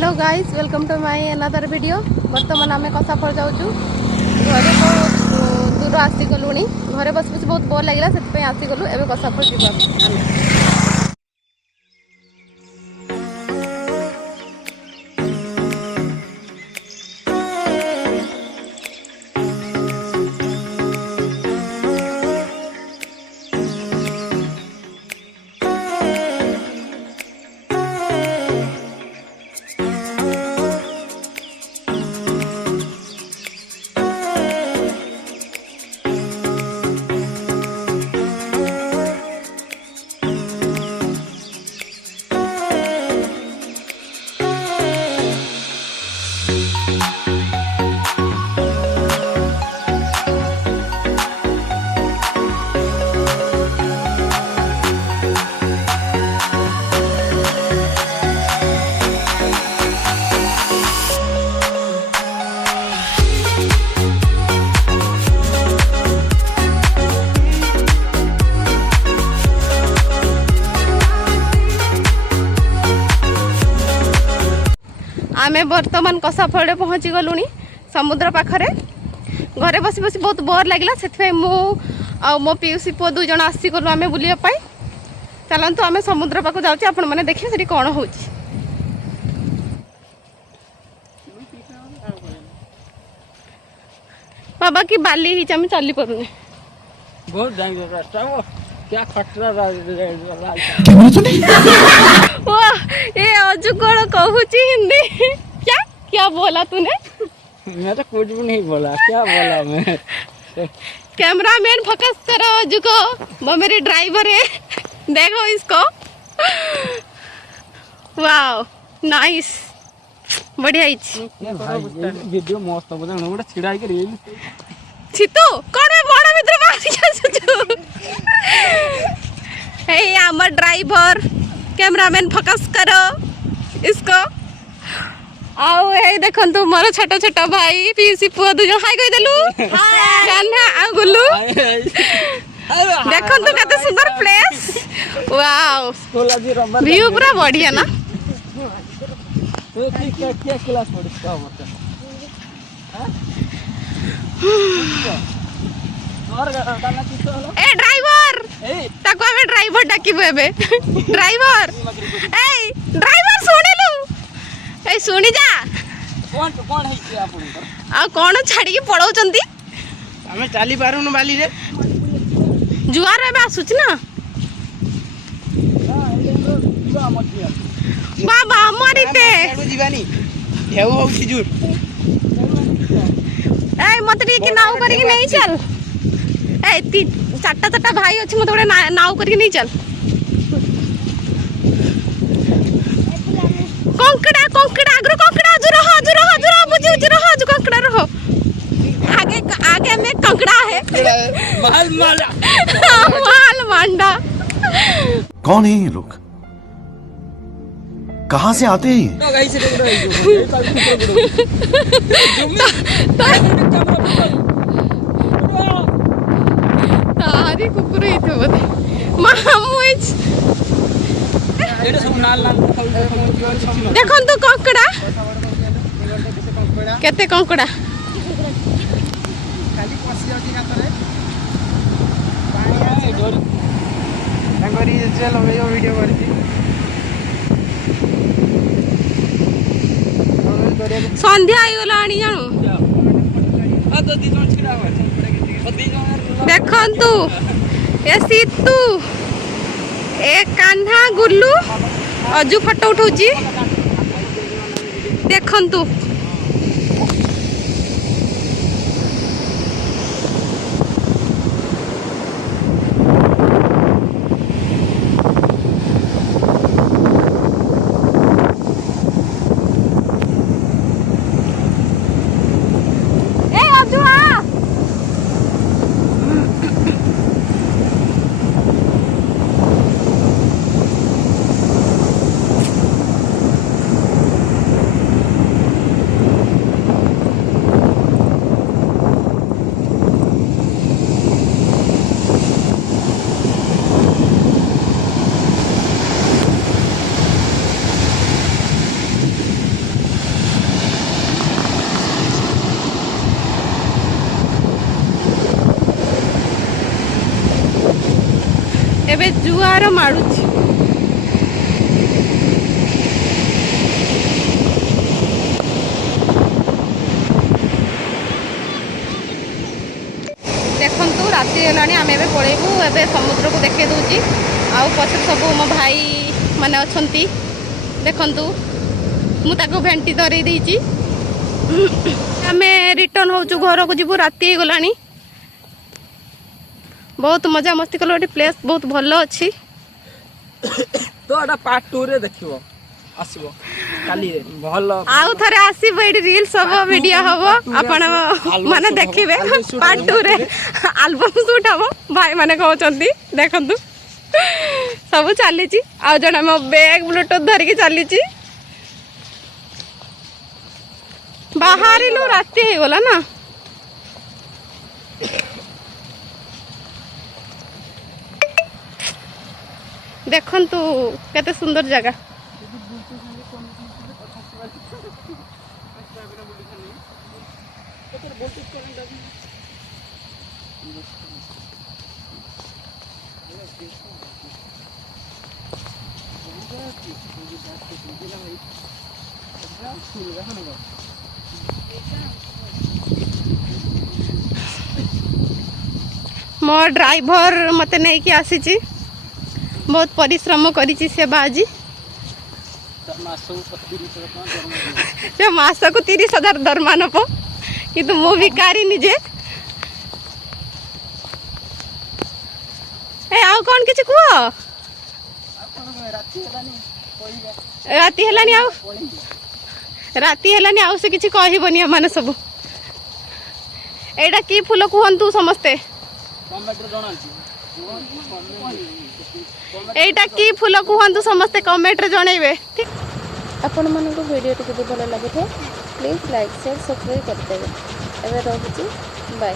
Hello guys, welcome to my another video. बर्तमान आम कसाफल जाऊँ घरे बहुत दूर आसीगलुणी। घरे बस बस बहुत बोर लगे से आसीगलु। एवं कसाफल जीवा आमे बर्तमान कसाफल पहुँची गलुणी समुद्र पाखरे। घरे बसी बसी बहुत बोर लगे से मो पीयूसी पुओ दु जन आसीगलु आमे बुलिया। चलतु आमे समुद्र पाक जाऊँ आपण मैंने देखिए से कौन हो बाबा की बाली ही आम चली पारे। बहुत डेंजर रास्ता वो, क्या खतरा ये अजू कौन कहूची हिंदी? क्या क्या बोला तूने? मैं तो कुछ भी नहीं बोला। क्या बोला मैं? कैमरामैन फोकस करो अजू को, वो मेरी ड्राइवर है। देखो इसको। वाओ नाइस, बढ़िया वीडियो मस्त हो जाना। गोटे छिड़ा के रील छितु कौन में बड़ा मित्र बासी जासुचु। हे हमर ड्राइवर कैमरामैन फोकस करो इसको। आओ हे देखंतु मोर छोट छोट भाई पीसी पुओ दु जन हाय कहि देलु। कान्हा आ गुल्लू देखंतु कते सुंदर प्लेस। वाओ व्यू पूरा बढ़िया ना। तो क्या क्लास पढ़िस का मतलब? ए ड्राइवर ताको हमें ड्राइवर डाकिबो एबे। ड्राइवर ए ड्राइवर सुनिलु ए सुनी जा। कौन है कि आपन आ कोन छाड़ी के पळौ चंती? हमें चाली पारुन बाली रे जुआर एबे आसुच ना। बाबा मरिते जीवानी ढेउ होउची जुर। ए मत के नाव करके नहीं चल। ए चारटा चारटा भाई अच्छे मत गोटे नाव करके नहीं चल। कंकड़ा कंकड़ा आगरो कंकड़ा जुरो हो जुरो हो जुरो बुझी जुरो हो जु कंकड़ा रहो। आगे आगे में कंकड़ा है। महल माला महल मांडा। कौन है ये लोग? कहाँ से आते हैं? तारी कुकुर ही थे बोले मामुच। देखो तो कंकड़ा केते कंकड़ा खाली पसी अटी ना तरे पानी डोर रंगरी जे लगे वीडियो करती। संध्या आईगलाणी जानू। देखंतु ए सीतू ए कान्हा गुल्लू अजू फोटो उठाउची। देखंतु ଏବେ ଜୁଆର ମାଡୁଛି। ଦେଖନ୍ତୁ ରାତି ହେଲାଣି ଆମେ ଏବେ ପଳେଇବୁ। ଏବେ ସମୁଦ୍ରକୁ ଦେଖେଇ ଦେଉଛି ଆଉ ପଛରେ ସବୁ ମୋ ଭାଇ ମାନେ ଅଛନ୍ତି ଦେଖନ୍ତୁ ମୁଁ ତାକୁ ଭେଣ୍ଟି ଧରେଇ ଦେଇଛି। ଆମେ ରିଟର୍ନ ହେଉଛୁ ଘରକୁ ଯିବୁ ରାତି ହେଇଗଲାଣି। ବହୁତ ମଜାମସ୍ତି କଲୁ ଏଠି ପ୍ଲେସ୍ ବହୁତ ଭଲ ଅଛି। ତ ଏଟା ପାର୍ଟ 2 ରେ ଦେଖିବ ଆସିବ କାଲି ଭଲ ଆଉ ଥରେ ଆସିବ ଏଠି ରିଲ୍ସ ହବ ଭିଡିଓ ହବ ଆପଣ ମାନେ ଦେଖିବେ। ପାର୍ଟ 2 ରେ ଆଲବମ୍ ସୁଟ୍ ହବ ଭାଇ ମାନେ କହୁଛନ୍ତି ଦେଖନ୍ତୁ ସବୁ ଚାଲିଛି। ଆଉ ଜଣେ ମୋ ବ୍ୟାଗ୍ ବ୍ଲୁଟୁଥ ଧରିକି ଚାଲିଛି। ବାହାରିଲୁ ରାତି ହେଇଗଲା ନା। ଦେଖନ୍ତୁ କେତେ ସୁନ୍ଦର ଜାଗା। ମୋ ड्राइवर मते नहीं कि आसीची बहुत परिश्रम करिची से बाजी से मास को 30,000 दरमा नब किंतु मु भिकारी निजे ए आउ कौन किछि कुह राती हेलानी आउ राती हेलानी आउ से किछि कहबनी माने सब एटा की फूल कहंतु समस्ते एटा की फूल कहंतु समस्ते कमेंट रे जणैबे। आपण मानको वीडियो टी जदि भल लगे प्लीज लाइक शेयर सब्सक्राइब करते एबे रहूची बाय।